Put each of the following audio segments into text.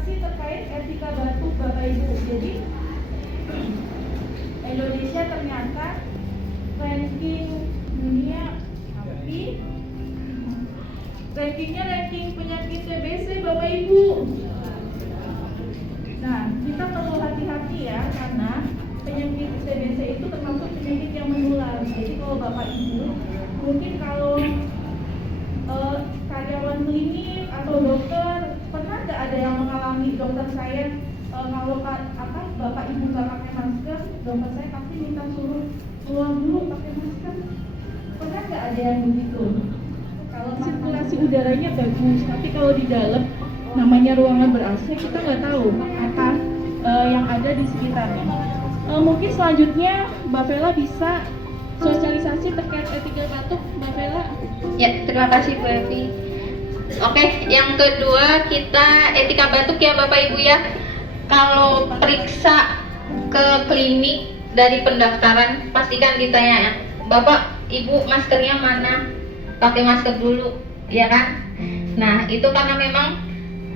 sosialisasi terkait etika batuk Bapak Ibu. Jadi Indonesia ternyata ranking dunia ranking penyakit TBC Bapak Ibu. Nah, kita perlu hati-hati ya, karena penyakit TBC itu termasuk penyakit yang menular. Jadi kalau Bapak Ibu, mungkin kalau karyawan klinik atau dokter, pernah nggak ada yang mengalami dokter saya kalau Bapak Ibu nggak pakai masker, dokter saya pasti minta suruh keluar dulu pakai masker. Pernah nggak ada yang begitu? Kalau sirkulasi udaranya bagus, tapi kalau di dalam namanya ruangan ber-AC, kita nggak tahu apa yang ada di sekitarnya. Mungkin selanjutnya Mbak Vela bisa sosialisasi terkait etika batuk, Mbak Vela. Ya, terima kasih Bu Evi. Oke, yang kedua kita etika batuk ya Bapak Ibu ya. Kalau periksa ke klinik dari pendaftaran, pastikan ditanya ya, Bapak Ibu maskernya mana? Pakai masker dulu, ya kan? Nah, itu karena memang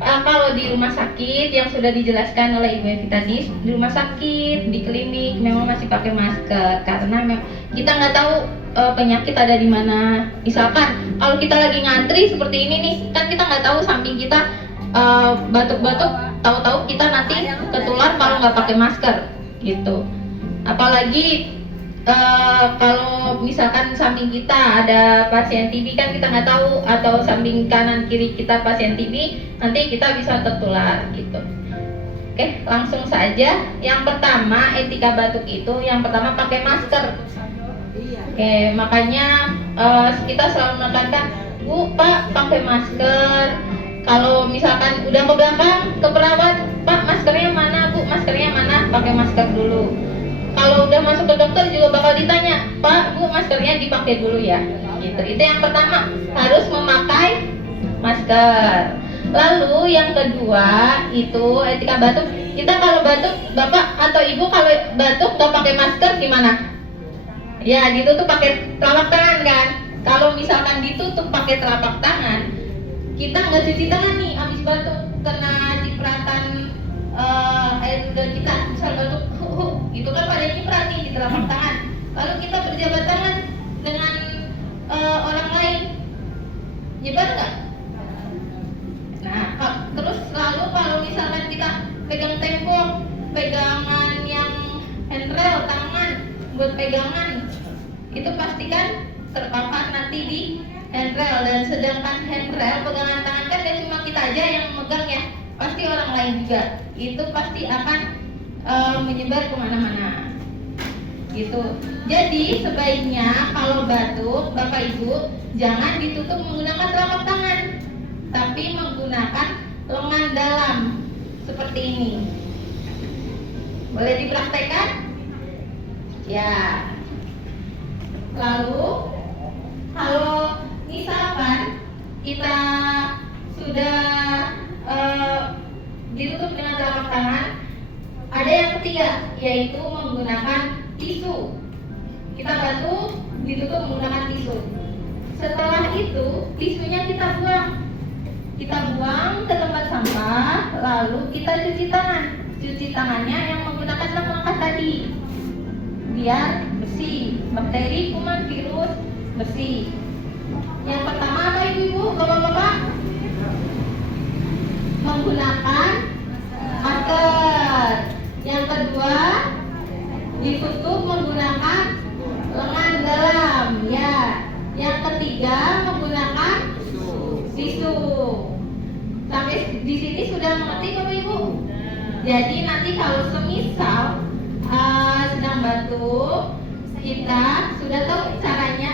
kalau di rumah sakit yang sudah dijelaskan oleh Ibu Evi tadi, di rumah sakit, di klinik memang masih pakai masker karena kita nggak tahu penyakit ada di mana. Misalkan kalau kita lagi ngantri seperti ini nih, kan kita nggak tahu samping kita batuk-batuk, tahu-tahu kita nanti ketular kalau nggak pakai masker, gitu. Apalagi kalau misalkan samping kita ada pasien TB, kan kita nggak tahu, atau samping kanan kiri kita pasien TB, nanti kita bisa tertular gitu. Oke, langsung saja. Yang pertama etika batuk itu, yang pertama pakai masker. Oke, makanya kita selalu menekankan, Bu, Pak, pakai masker. Kalau misalkan udah ke belakang, ke perawat, Pak, maskernya mana, Bu, maskernya mana, pakai masker dulu. Kalau udah masuk ke dokter juga bakal ditanya, Pak, Bu, maskernya dipakai dulu ya. Gitu. Itu yang pertama, harus memakai masker. Lalu yang kedua itu etika batuk. Kita kalau batuk, Bapak atau Ibu kalau batuk nggak pakai masker gimana? Ya, ditutup pakai telapak tangan kan. Kalau misalkan ditutup pakai telapak tangan, kita nggak cuci tangan nih, habis batuk kena cipratan air ludah kita, misal batuk, itu kan pada nyiprat nih di telapak tangan. Lalu kita berjabat tangan dengan orang lain, nyebar nggak? Nah, terus lalu kalau misalkan kita pegang tembok, pegangan yang handrail, tangan buat pegangan, itu pastikan terpapar nanti di handrail. Dan sedangkan handrail, pegangan tangan kan gak cuma kita aja yang megang ya, pasti orang lain juga. Itu pasti akan menyebar kemana-mana gitu. Jadi sebaiknya kalau batuk, Bapak Ibu jangan ditutup menggunakan telapak tangan, tapi menggunakan lengan dalam seperti ini. Boleh dipraktekkan? Ya. Lalu kalau misalkan kita sudah ditutup dengan telapak tangan, ada yang ketiga, yaitu menggunakan tisu. Kita batuk, ditutup menggunakan tisu. Setelah itu, tisunya kita buang. Kita buang ke tempat sampah, lalu kita cuci tangan. Cuci tangannya yang menggunakan langkah tadi, biar bersih, bakteri, kuman, virus bersih. Yang pertama apa Ibu-ibu, Bapak-bapak? Menggunakan masker. Yang kedua, ditutup menggunakan lengan dalam, ya. Yang ketiga, menggunakan tisu. Sampai di sini sudah mengerti Bapak Ibu? Jadi nanti kalau semisal sedang batuk, kita sudah tahu caranya.